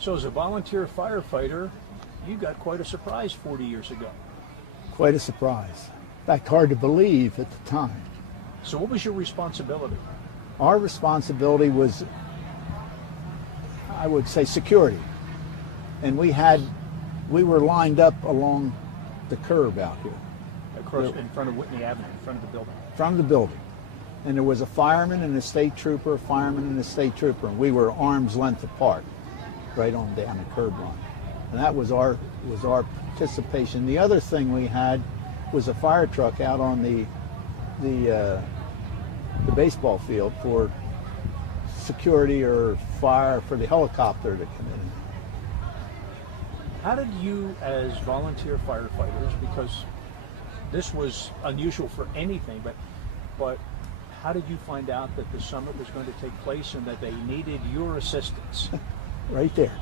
So as a volunteer firefighter, you got quite a surprise 40 years ago. Quite a surprise. In fact, hard to believe at the time. So what was your responsibility? Our responsibility was, I would say, security. And we were lined up along the curb out here. Across in front of Whitney Avenue, in front of the building. In front of the building. And there was a fireman and a state trooper, a fireman and a state trooper, and we were arm's length apart, right on down the curb line. And that was our participation. The other thing we had was a fire truck out on the baseball field for security or fire for the helicopter to come in. How did you, as volunteer firefighters, because this was unusual for anything, but how did you find out that the summit was going to take place and that they needed your assistance? Right there.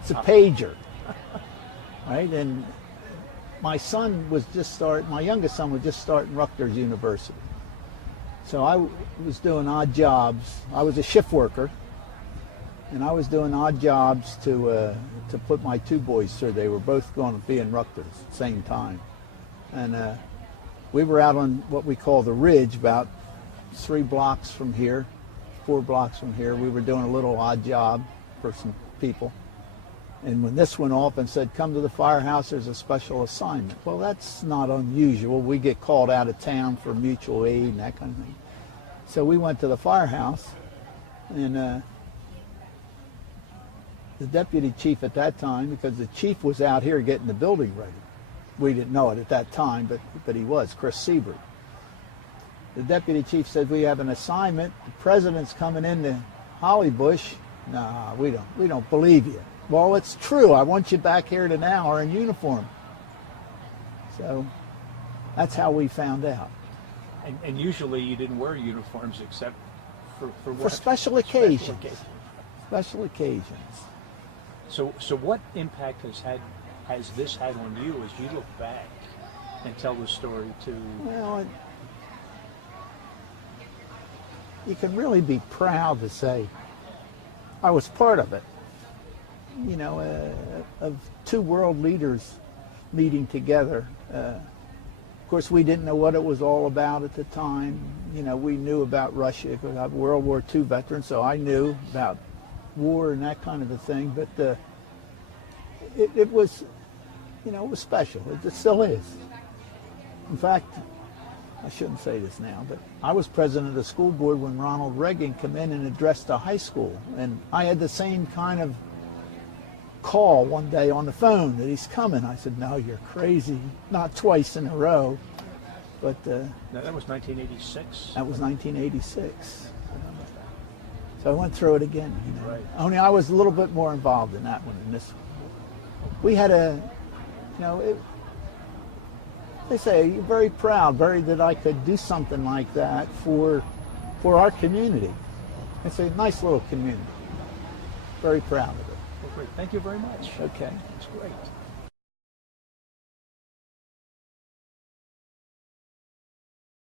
It's a pager, right? And my youngest son was just starting Rutgers University. So I was doing odd jobs. I was a shift worker, and I was doing odd jobs to put my two boys through. They were both going to be in Rutgers at the same time. And we were out on what we call the Ridge, about 4 blocks from here. We were doing a little odd job for some people. And when this went off and said, come to the firehouse, there's a special assignment. Well, that's not unusual. We get called out of town for mutual aid and that kind of thing. So we went to the firehouse, and the deputy chief at that time, because the chief was out here getting the building ready. We didn't know it at that time, but he was, Chris Siebert. The deputy chief said, we have an assignment. The president's coming into Hollybush. Nah, we don't believe you. Well, it's true. I want you back here in an hour in uniform. So that's how we found out. And usually you didn't wear uniforms except for what? For special occasions. Special occasions. So what impact has this had on you as you look back and tell the story to? Well, you can really be proud to say I was part of it. You know, of two world leaders meeting together. Of course, we didn't know what it was all about at the time. You know, we knew about Russia because I'm a World War II veteran, so I knew about war and that kind of a thing. But it was, you know, it was special. It still is. In fact, I shouldn't say this now, but I was president of the school board when Ronald Reagan came in and addressed the high school, and I had the same kind of call one day on the phone that he's coming. I said, no, you're crazy. Not twice in a row. But now, that was 1986. That was 1986. So I went through it again. You know. Right. Only I was a little bit more involved in that one than this one. We had they say you're very proud, that I could do something like that for our community. It's a nice little community. Very proud of it. Well, great. Thank you very much. Okay. That's great.